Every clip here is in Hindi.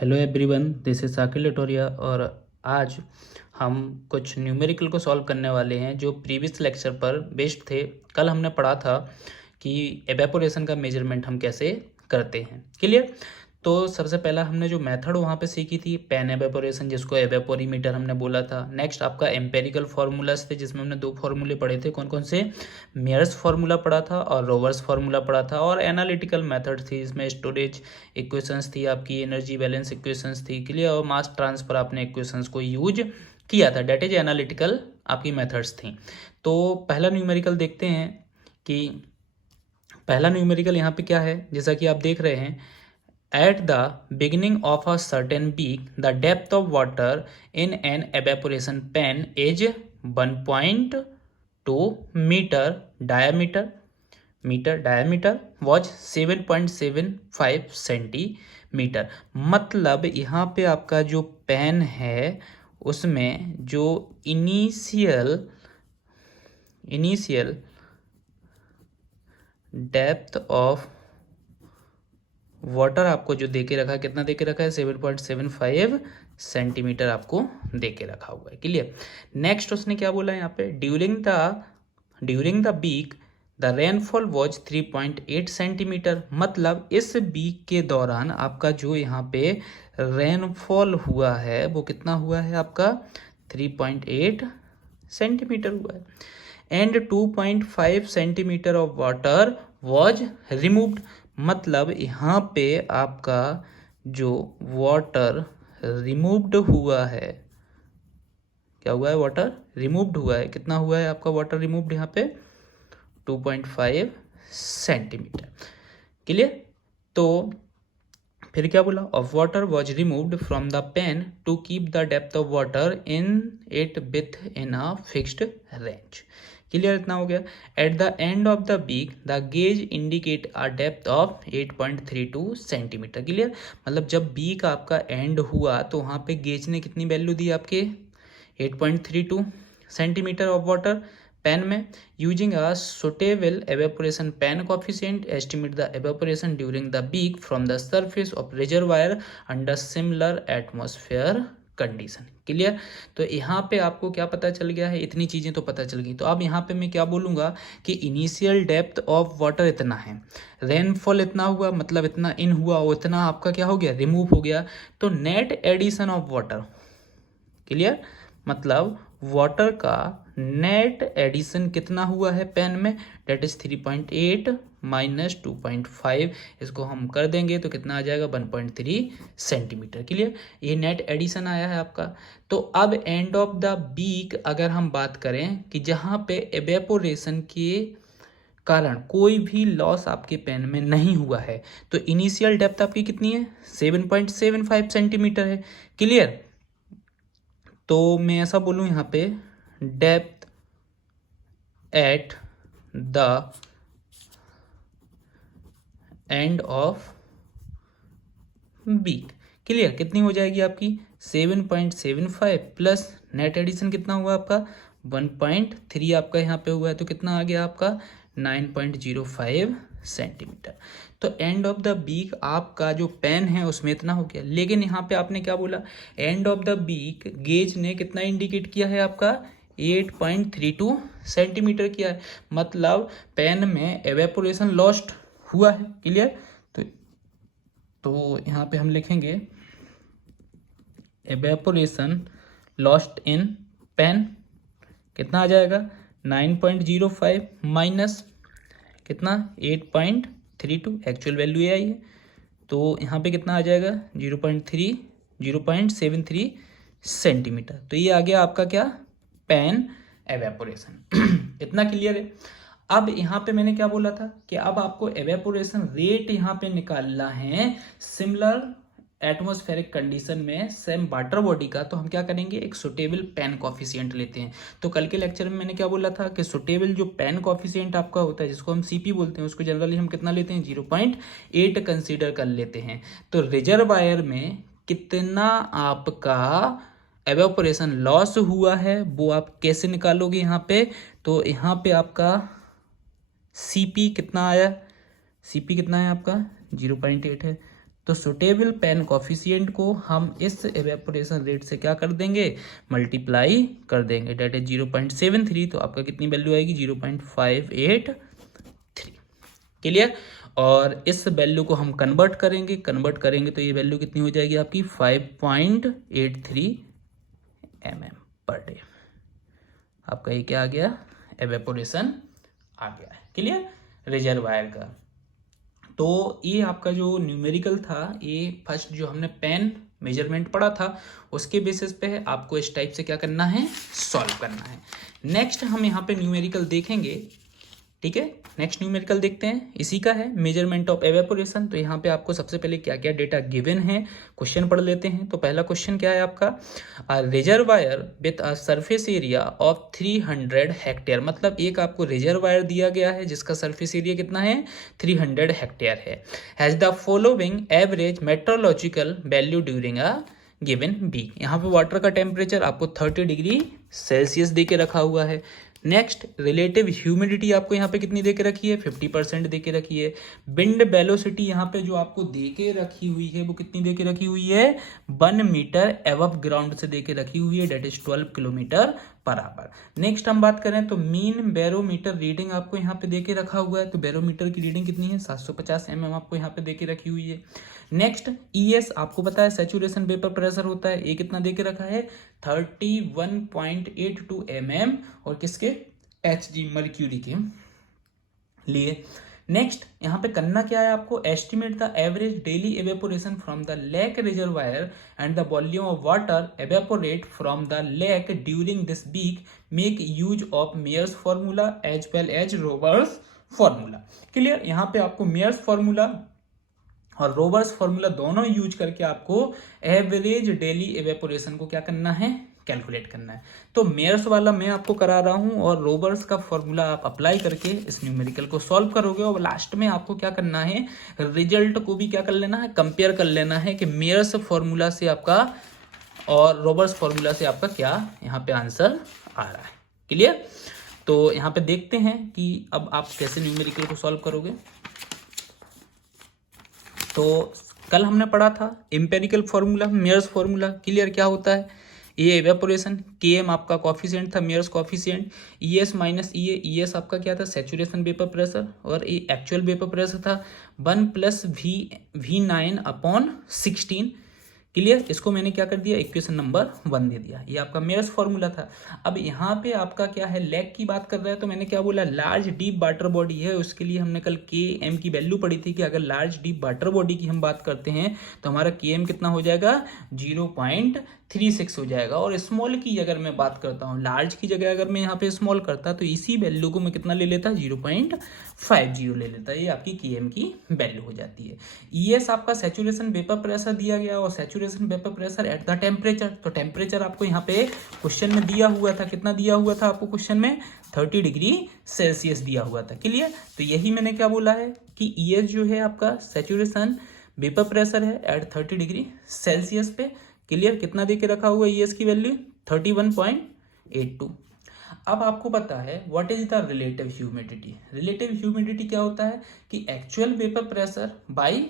Hello everyone, this is Sakil Latoria और आज हम कुछ न्यूमेरिकल को सॉल्व करने वाले हैं जो प्रीवियस लेक्चर पर बेस्ड थे। कल हमने पढ़ा था कि एवेपोरेशन का मेजरमेंट हम कैसे करते हैं। क्लियर? तो सबसे पहला हमने जो मेथड वहाँ पे सीखी थी पेन एवेपोरेशन, जिसको एवेपोरीमीटर हमने बोला था। नेक्स्ट आपका एम्पेरिकल फार्मूलाज थे, जिसमें हमने दो फार्मूले पढ़े थे। कौन कौन से? मेयर्स फार्मूला पढ़ा था और रोवर्स फार्मूला पढ़ा था। और एनालिटिकल मेथड थी, इसमें स्टोरेज इक्वेशंस थी, आपकी एनर्जी बैलेंस इक्वेशंस थी। क्लियर? और मास ट्रांसफर आपने इक्वेशंस को यूज किया था, डेट इज एनालिटिकल आपकी मेथड्स थी। तो पहला न्यूमेरिकल देखते हैं कि पहला न्यूमेरिकल यहाँ पे क्या है। जैसा कि आप देख रहे हैं, at the beginning of a certain peak, the depth of water in an evaporation pan is 1.2 meter diameter was 7.75 centimetre. मतलब यहाँ पे आपका जो पैन है उसमें जो इनिशियल डेप्थ ऑफ वाटर आपको जो देके रखा है, कितना देके रखा है? 7.75 सेंटीमीटर आपको देके रखा हुआ है। क्लियर? नेक्स्ट उसने क्या बोला है यहाँ पे? During the week the rainfall was 3.8 centimetre. मतलब इस वीक के दौरान आपका जो यहाँ पे रेनफॉल हुआ है वो कितना हुआ है आपका? 3.8 सेंटीमीटर हुआ है। And 2.5 centimetre of water was removed. मतलब यहाँ पे आपका जो वाटर रिमूव्ड हुआ है, क्या हुआ है? वाटर रिमूव्ड हुआ है। कितना हुआ है आपका वाटर रिमूव्ड यहाँ पे? 2.5 सेंटीमीटर। क्लियर? तो फिर क्या बोला? Of water was removed from the pan to keep the depth of water in it within a fixed range. Clear? इतना हो गया। At the end of the week the gauge indicate a depth of 8.32 centimetre. Clear? मतलब जब वीक आपका एंड हुआ तो वहाँ पे गेज ने कितनी वैल्यू दी आपके? 8.32 सेंटीमीटर ऑफ वाटर पैन में। Using a suitable evaporation pan coefficient estimate the evaporation during the week from the surface of reservoir under similar atmosphere condition. Clear? तो यहाँ पे आपको क्या पता चल गया है? इतनी चीज़ें तो पता चल गई। तो अब यहाँ पे मैं क्या बोलूँगा कि इनिशियल डेप्थ ऑफ वाटर इतना है, रेनफॉल इतना हुआ, मतलब इतना इन हुआ, उतना आपका क्या हो गया? रिमूव हो गया। तो net addition of water. Clear? मतलब वाटर का नेट एडिशन कितना हुआ है पेन में? डेट इज 3.8 माइनस 2.5, इसको हम कर देंगे तो कितना आ जाएगा? 1.3 सेंटीमीटर। क्लियर? ये नेट एडिशन आया है आपका। तो अब एंड ऑफ द वीक अगर हम बात करें कि जहाँ पे एवेपोरेशन के कारण कोई भी लॉस आपके पेन में नहीं हुआ है, तो इनिशियल डेप्थ आपकी कितनी है? 7.75 सेंटीमीटर है। क्लियर? तो मैं ऐसा बोलूँ यहाँ पे, depth at the end of week. Clear? कितनी हो जाएगी आपकी? 7.75 प्लस नेट एडिशन कितना हुआ आपका? 1.3 आपका यहाँ पे हुआ है, तो कितना आ गया आपका? 9.05 सेंटीमीटर। तो एंड ऑफ द वीक आपका जो पेन है उसमें इतना हो गया। लेकिन यहाँ पे आपने क्या बोला? End of the week gauge ने कितना इंडिकेट किया है आपका? 8.32 सेंटीमीटर किया है। मतलब पेन में एवेपोरेशन लॉस्ट हुआ है। क्लियर? तो यहाँ पे हम लिखेंगे एवेपोरेशन लॉस्ट इन पेन कितना आ जाएगा? 9.05 माइनस कितना? 8.32, एक्चुअल वैल्यू ये आई है। तो यहाँ पे कितना आ जाएगा? 0.73 सेंटीमीटर। तो ये आ गया आपका क्या? Pen evaporation. इतना क्लियर है? अब यहाँ पे मैंने क्या बोला था कि अब आपको एवेपोरेशन रेट यहाँ पे निकालना है सिमिलर एटमॉस्फेरिक कंडीशन में सेम वाटर बॉडी का। तो हम क्या करेंगे? एक सुटेबल पेन कॉफिशिएंट लेते हैं। तो कल के लेक्चर में मैंने क्या बोला था कि सुटेबल जो पेन कॉफिशिएंट आपका होता है, जिसको हम सीपी बोलते हैं, उसको जनरली हम कितना लेते हैं? 0.8 कंसीडर कर लेते हैं। तो रिजर्वायर में कितना आपका एवेपोरेशन लॉस हुआ है वो आप कैसे निकालोगे यहाँ पे? तो यहाँ पे आपका सीपी कितना आया? सीपी कितना है आपका? 0.8 है। तो सुटेबल पेन कॉफिशिएंट को हम इस एवेपोरेशन रेट से क्या कर देंगे, मल्टीप्लाई कर देंगे, डेट इज 0.73, तो आपका कितनी वैल्यू आएगी 0.583। क्लियर। और इस वैल्यू को हम कन्वर्ट करेंगे तो ये वैल्यू कितनी हो जाएगी आपकी 5.83 mm पर डे। आपका ये क्या आ गया, एवेपोरेशन आ गया है। क्लियर, रिजर्वायर का। तो ये आपका जो न्यूमेरिकल था, ये फर्स्ट जो हमने पेन मेजरमेंट पढ़ा था उसके बेसिस पे आपको इस टाइप से क्या करना है, सॉल्व करना है। नेक्स्ट हम यहाँ पे न्यूमेरिकल देखेंगे, ठीक है। नेक्स्ट न्यूमेरिकल देखते हैं, इसी का है मेजरमेंट ऑफ एवेपोरेशन। तो यहाँ पे आपको सबसे पहले क्या क्या डेटा गिवन है, क्वेश्चन पढ़ लेते हैं। तो पहला क्वेश्चन क्या है आपका, reservoir with a surface area of 300 hectare, मतलब एक आपको रिजर्वायर दिया गया है जिसका सरफेस एरिया कितना है, 300 हेक्टेयर है। Has the following average metrological value during a given B. यहाँ पे वाटर का टेम्परेचर आपको 30 डिग्री सेल्सियस दे के रखा हुआ है। नेक्स्ट, रिलेटिव ह्यूमिडिटी आपको यहाँ पे कितनी दे के रखी है, 50% दे के रखी है। विंड वेलोसिटी यहाँ पे जो आपको दे के रखी हुई है वो कितनी दे के रखी हुई है, 1 मीटर एबव ग्राउंड से दे के रखी हुई है, that is 12 kilometre per hour. Next हम बात करें तो मीन बैरोमीटर रीडिंग आपको यहाँ पे दे के रखा हुआ है। तो बैरोमीटर की रीडिंग कितनी है, 750 mm आपको यहाँ पे दे के रखी हुई है। नेक्स्ट, ES आपको पता है सैचुरेशन वेपर प्रेशर होता है, ये कितना दे के रखा है, 31.82 mm, और किसके, Hg मर्क्यूरी के लिए। नेक्स्ट यहाँ पे करना क्या है आपको, estimate the average daily evaporation from the lake reservoir and the volume of water evaporate from the lake during this week, make use of Meyer's formula as well as Rohwer's formula. Clear, यहाँ पे आपको मेयर्स फॉर्मूला और रोबर्स फॉर्मूला दोनों यूज करके आपको एवरेज डेली एवेपोरेशन को क्या करना है, कैलकुलेट करना है। तो मेयर्स वाला मैं आपको करा रहा हूं और रोबर्स का फॉर्मूला आप अप्लाई करके इस न्यूमेरिकल को सॉल्व करोगे, और लास्ट में आपको क्या करना है, रिजल्ट को भी क्या कर लेना है, कंपेयर कर लेना है कि मेयर्स फॉर्मूला से आपका और रोबर्स फॉर्मूला से आपका क्या यहाँ पे आंसर आ रहा है। क्लियर। तो यहाँ पे देखते हैं कि अब आप कैसे न्यूमेरिकल को सॉल्व करोगे। तो कल हमने पढ़ा था empirical formula, Meyer's formula. Clear, क्या होता है, ये एवेपोरेशन, Km आपका कॉफिशिएंट था, Meyer's coefficient, ES minus ES आपका क्या था, सैचुरेशन वेपर प्रेशर, और ये एक्चुअल वेपर प्रेशर था 1 + V9/16। क्लियर, इसको मैंने क्या कर दिया, इक्वेशन नंबर 1 दे दिया। ये आपका मेयर्स फॉर्मूला था। अब यहाँ पे आपका क्या है, लेग की बात कर रहा है, तो मैंने क्या बोला, लार्ज डीप वाटर बॉडी है, उसके लिए हमने कल Km की वैल्यू पढ़ी थी कि अगर लार्ज डीप वाटर बॉडी की हम बात करते हैं तो हमारा Km कितना हो जाएगा, 0.36 हो जाएगा। और स्मॉल की अगर मैं बात करता हूँ, लार्ज की जगह अगर मैं यहाँ पे स्मॉल करता तो इसी वैल्यू को मैं कितना ले लेता, 0.50 ले लेता। ये आपकी Km की वैल्यू हो जाती है। ES आपका सैचुरेशन वेपर प्रेशर दिया गया, और saturation vapour pressure at the temperature. तो टेम्परेचर आपको यहाँ पे क्वेश्चन में दिया हुआ था, कितना दिया हुआ था आपको क्वेश्चन में, 30 डिग्री सेल्सियस दिया हुआ था। क्लियर, तो यही मैंने क्या बोला है कि ES जो है आपका सैचुरेशन वेपर प्रेशर है एट 30 डिग्री सेल्सियस पे। क्लियर, कितना दे के रखा हुआ है ES की वैल्यू, 31.82। अब आपको पता है what is the relative humidity. Relative humidity क्या होता है कि actual vapour pressure by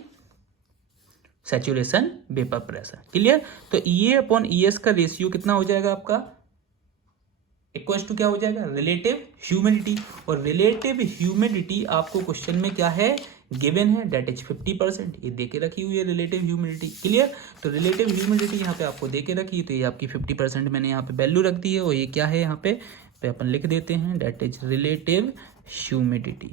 saturation vapour pressure. Clear, तो EA/ES का रेशियो कितना हो जाएगा आपका, इक्वल्स टू क्या हो जाएगा, रिलेटिव ह्यूमिडिटी। और रिलेटिव ह्यूमिडिटी आपको क्वेश्चन में क्या है, गिवन है, डेट इज 50%, ये देके रखी हुई है रिलेटिव ह्यूमिडिटी। क्लियर, तो रिलेटिव ह्यूमिडिटी यहाँ पे आपको देके रखी है, तो ये आपकी 50% मैंने यहाँ पे वैल्यू रख दी है, और ये क्या है यहाँ पे अपन लिख देते हैं, डेट इज रिलेटिव ह्यूमिडिटी।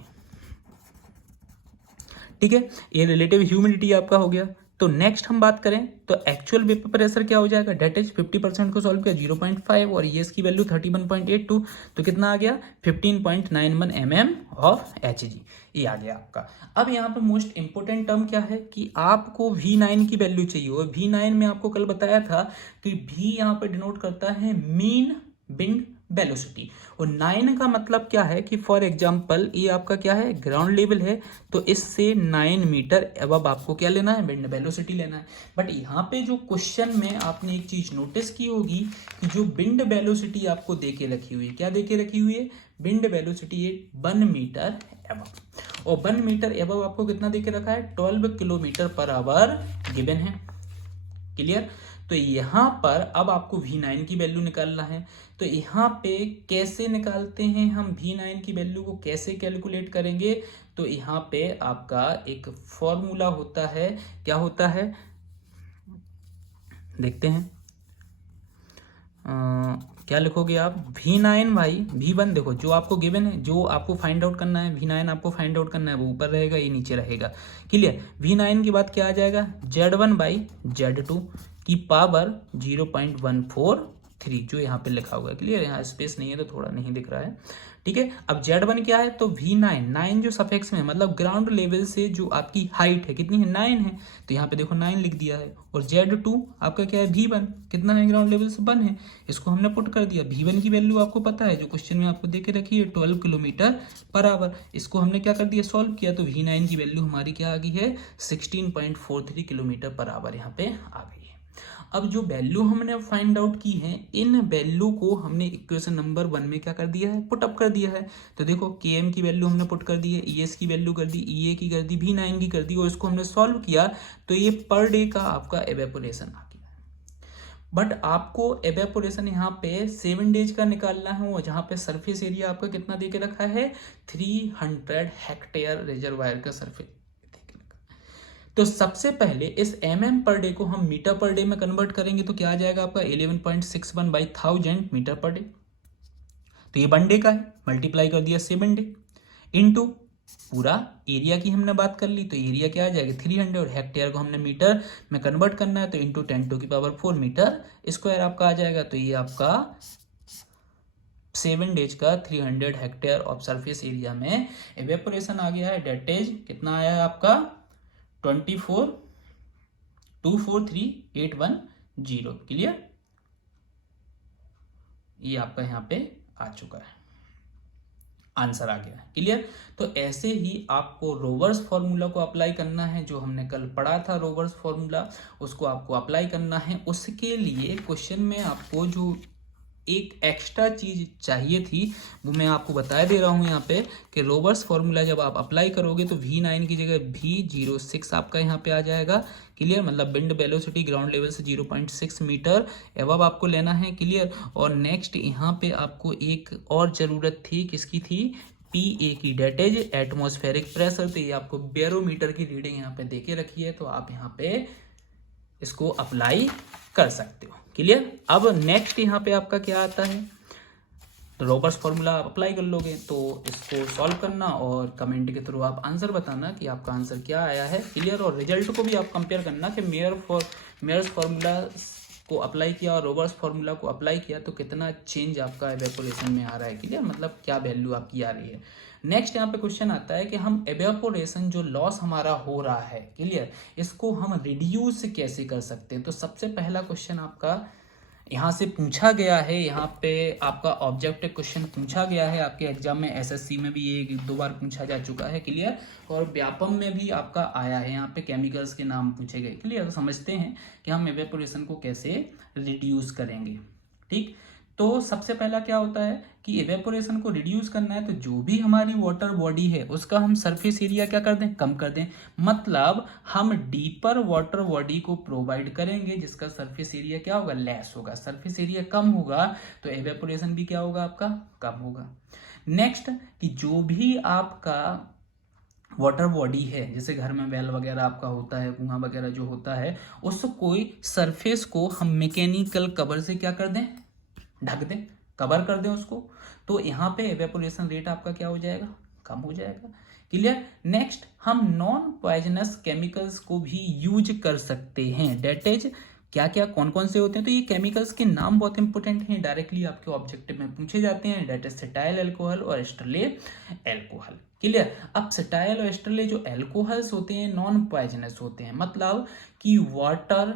ठीक है, ये रिलेटिव ह्यूमिडिटी आपका हो गया। तो नेक्स्ट हम बात करें तो एक्चुअल वेपर प्रेशर क्या हो जाएगा, डेट इज 50% को सॉल्व किया 0.5, और ES की वैल्यू 31.82, तो कितना आ गया 15.91 mm ऑफ Hg, ये आ गया आपका। अब यहाँ पे मोस्ट इंपोर्टेंट टर्म क्या है कि आपको V9 की वैल्यू चाहिए, और V9 में आपको कल बताया था कि V यहाँ पे डिनोट करता है मीन विंड वेलोसिटी। और 9 का मतलब क्या है कि फॉर एग्जांपल ये आपका क्या है, ग्राउंड लेवल है, तो इससे 9 मीटर अबव आपको क्या लेना है, विंड वेलोसिटी लेना है। बट यहाँ पे जो क्वेश्चन में आपने एक चीज नोटिस की होगी कि जो विंड वेलोसिटी आपको दे के रखी हुई है, क्या दे के रखी हुई है, विंड वेलोसिटी 1 मीटर अबव। और 1 मीटर अबव आपको कितना दे के रखा है, 12 किलोमीटर पर आवर गिवन है। क्लियर। तो यहाँ पर अब आपको V9 की वैल्यू निकालना है। तो यहाँ पे कैसे निकालते हैं हम V9 की वैल्यू को, कैसे कैलकुलेट करेंगे, तो यहाँ पे आपका एक फॉर्मूला होता है, क्या होता है देखते हैं। क्या लिखोगे आप, V9 भाई V1, देखो जो आपको गिवन है, जो आपको फाइंड आउट करना है, V9 आपको फाइंड आउट करना है, वो ऊपर रहेगा, ये नीचे रहेगा। क्लियर। V9 के बाद क्या आ जाएगा, Z1 बाई Z2 की पावर 0.143, जो यहाँ पे लिखा हुआ है। क्लियर, यहाँ स्पेस नहीं है तो थोड़ा नहीं दिख रहा है। ठीक है। अब Z1 क्या है, तो V9, 9 जो सफिक्स में है, मतलब ग्राउंड लेवल से जो आपकी हाइट है कितनी है, 9 है, तो यहाँ पे देखो 9 लिख दिया है। और Z2 आपका क्या है, V1 कितना है, ग्राउंड लेवल से 1 है, इसको हमने पुट कर दिया। V1 की वैल्यू आपको पता है, जो क्वेश्चन में आपको देके रखी है 12 किलोमीटर पर आवर, इसको हमने क्या कर दिया, सॉल्व किया, तो V9 की वैल्यू हमारी क्या आ गई है, 16.43 किलोमीटर पर आवर यहाँ पे आ गई है। अब जो वैल्यू हमने फाइंड आउट की है, इन वैल्यू को हमने इक्वेशन नंबर 1 में क्या कर दिया है, पुट अप कर दिया है। तो देखो Km की वैल्यू हमने पुट कर दी है, ES की वैल्यू कर दी, EA की कर दी, V9 की कर दी, और इसको हमने सॉल्व किया, तो ये पर डे का आपका एवेपोरेशन आ गया। बट आपको एवेपोरेशन यहाँ पे 7 डेज का निकालना है, और जहाँ पे सरफेस एरिया आपका कितना दे के रखा है, 300 हेक्टेयर रिजर्वायर का सरफेस। तो सबसे पहले इस पर डे को हम मीटर पर डे में कन्वर्ट करेंगे, तो क्या आ जाएगा आपका 11.61 बाई 1000 मीटर पर डे। तो ये 1 डे का है, मल्टीप्लाई कर दिया 7 डे इनटू पूरा एरिया की हमने बात कर ली, तो एरिया क्या आ जाएगा 300, और हेक्टेयर को हमने मीटर में कन्वर्ट करना है, तो इंटू 10⁴ मीटर स्क्वायर आपका आ जाएगा। तो ये आपका 7 डेज का 300 हेक्टेयर ऑफ सरफेस एरिया में एवेपोरेशन आ गया है। डेट इज कितना आया है आपका 24,243,810। क्लियर, ये आपका यहाँ पे आ चुका है, आंसर आ गया। क्लियर। तो ऐसे ही आपको रोवर्स फॉर्मूला को अप्लाई करना है, जो हमने कल पढ़ा था रोवर्स फॉर्मूला, उसको आपको अप्लाई करना है। उसके लिए क्वेश्चन में आपको जो एक एक्स्ट्रा चीज चाहिए थी, वो मैं आपको बता दे रहा हूँ यहाँ पे, कि रोवर्स फॉर्मूला जब आप अप्लाई करोगे तो V9 की जगह V06 आपका यहाँ पे आ जाएगा। क्लियर, मतलब विंड वेलोसिटी ग्राउंड लेवल से 0.6 मीटर एबव आपको लेना है। क्लियर। और नेक्स्ट यहाँ पे आपको एक और जरूरत थी, किसकी थी, PA की, डेट इज एटमॉस्फेरिक प्रेशर। तो ये आपको बैरोमीटर की रीडिंग यहाँ पे देके रखी है, तो आप यहाँ पे इसको अप्लाई कर सकते हो। क्लियर। अब नेक्स्ट यहाँ पे आपका क्या आता है, तो रोवर्स फॉर्मूला आप अप्लाई कर लोगे, तो इसको सॉल्व करना और कमेंट के थ्रू आप आंसर बताना कि आपका आंसर क्या आया है। क्लियर। और रिजल्ट को भी आप कंपेयर करना कि मेयर्स फॉर्मूला को अप्लाई किया और रोवर्स फॉर्मूला को अप्लाई किया, तो कितना चेंज आपका एवेपोरेशन में आ रहा है। क्लियर, मतलब क्या वैल्यू आपकी आ रही है। नेक्स्ट यहाँ पे क्वेश्चन आता है कि हम एवेपोरेशन जो लॉस हमारा हो रहा है, क्लियर, इसको हम रिड्यूस कैसे कर सकते हैं। तो सबसे पहला क्वेश्चन आपका यहाँ से पूछा गया है, यहाँ पे आपका ऑब्जेक्टिव क्वेश्चन पूछा गया है, आपके एग्जाम में SSC में भी ये 2 बार पूछा जा चुका है। क्लियर। और व्यापम में भी आपका आया है, यहाँ पे केमिकल्स के नाम पूछे गए। क्लियर। तो समझते हैं कि हम एवेपोरेशन को कैसे रिड्यूस करेंगे। ठीक। तो सबसे पहला क्या होता है कि एवेपोरेशन को रिड्यूस करना है, तो जो भी हमारी वाटर बॉडी है उसका हम सरफेस एरिया क्या कर दें, कम कर दें। मतलब हम डीपर वाटर बॉडी को प्रोवाइड करेंगे, जिसका सरफेस एरिया क्या होगा, लेस होगा। सरफेस एरिया कम होगा तो एवेपोरेशन भी क्या होगा, आपका कम होगा। नेक्स्ट, कि जो भी आपका वाटर बॉडी है, जैसे घर में वेल वगैरह आपका होता है, कुआं वगैरह जो होता है, उस कोई सरफेस को हम मैकेनिकल कवर से क्या कर दें, ढक दें, कवर कर दें उसको, तो यहाँ पे एवेपोरेशन रेट आपका क्या हो जाएगा, कम हो जाएगा। क्लियर। नेक्स्ट, हम नॉन पॉइजनस केमिकल्स को भी यूज कर सकते हैं। डेट इज क्या क्या कौन कौन से होते हैं, तो ये केमिकल्स के नाम बहुत इंपॉर्टेंट हैं, डायरेक्टली आपके ऑब्जेक्टिव में पूछे जाते हैं। डेट इज सेटाइल अल्कोहल और एस्टरले अल्कोहल। क्लियर। अब सेटाइल और एस्टरले जो अल्कोहल्स होते हैं नॉन पॉइजनस होते हैं, मतलब कि वाटर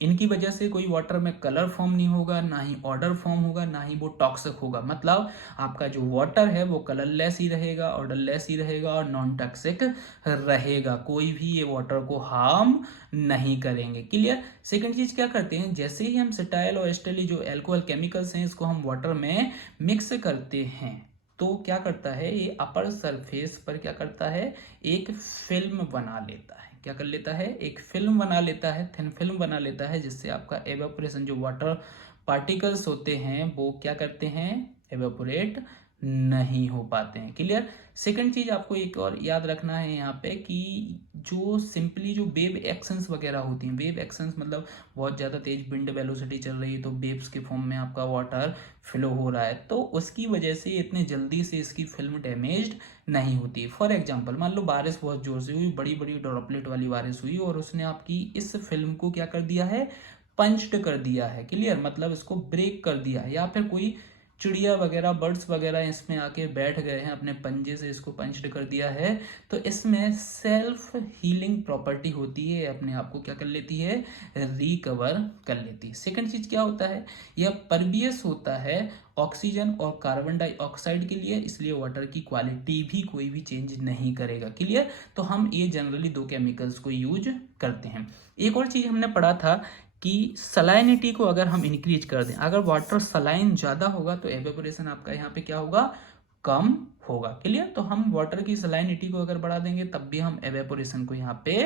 इनकी वजह से कोई वाटर में कलर फॉर्म नहीं होगा, ना ही ऑर्डर फॉर्म होगा, ना ही वो टॉक्सिक होगा। मतलब आपका जो वाटर है वो कलरलेस ही रहेगा, ऑर्डरलेस ही रहेगा और नॉन टॉक्सिक रहेगा। कोई भी ये वाटर को हार्म नहीं करेंगे। क्लियर। सेकंड चीज क्या करते हैं, जैसे ही हम सेटाइल और एस्टेली जो अल्कोहल केमिकल्स हैं इसको हम वाटर में मिक्स करते हैं तो क्या करता है, ये अपर सरफेस पर क्या करता है, एक फिल्म बना लेता है। क्या कर लेता है, एक फिल्म बना लेता है, थिन फिल्म बना लेता है, जिससे आपका एवेपोरेशन जो वाटर पार्टिकल्स होते हैं वो क्या करते हैं, एवेपोरेट नहीं हो पाते हैं। क्लियर। सेकंड चीज आपको एक और याद रखना है यहाँ पे कि जो सिंपली जो वेव एक्शंस वगैरह होती हैं, वेव एक्शंस मतलब बहुत ज़्यादा तेज विंड वेलोसिटी चल रही है तो वेव्स के फॉर्म में आपका वाटर फ्लो हो रहा है, तो उसकी वजह से इतने जल्दी से इसकी फिल्म डैमेज्ड नहीं होती। फॉर एग्जांपल मान लो बारिश बहुत जोर से हुई, बड़ी बड़ी ड्रॉपलेट वाली बारिश हुई और उसने आपकी इस फिल्म को क्या कर दिया है, पंच्ड कर दिया है। क्लियर। मतलब इसको ब्रेक कर दिया है, या फिर कोई चिड़िया वगैरह बर्ड्स वगैरह इसमें आके बैठ गए हैं, अपने पंजे से इसको पंच्ड कर दिया है, तो इसमें सेल्फ हीलिंग प्रॉपर्टी होती है, अपने आप को क्या कर लेती है, रिकवर कर लेती है। सेकंड चीज क्या होता है, यह परवियस होता है ऑक्सीजन और कार्बन डाइऑक्साइड के लिए, इसलिए वाटर की क्वालिटी भी कोई भी चेंज नहीं करेगा। क्लियर। तो हम ये जनरली दो केमिकल्स को यूज करते हैं। एक और चीज हमने पढ़ा था कि सलाइनिटी को अगर हम इंक्रीज कर दें, अगर वाटर सलाइन ज़्यादा होगा तो एवेपोरेशन आपका यहाँ पे क्या होगा, कम होगा। क्लियर। तो हम वाटर की सलाइनिटी को अगर बढ़ा देंगे तब भी हम एवेपोरेशन को यहाँ पे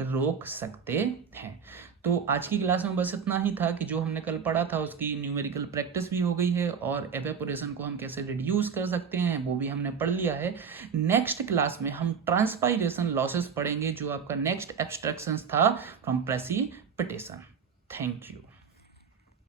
रोक सकते हैं। तो आज की क्लास में बस इतना ही था कि जो हमने कल पढ़ा था उसकी न्यूमेरिकल प्रैक्टिस भी हो गई है और एवेपोरेशन को हम कैसे रिड्यूस कर सकते हैं वो भी हमने पढ़ लिया है। नेक्स्ट क्लास में हम ट्रांसपाइरेशन लॉसेस पढ़ेंगे, जो आपका नेक्स्ट एब्स्ट्रैक्शंस था फ्रॉम प्रेसिपिटेशन। Thank you.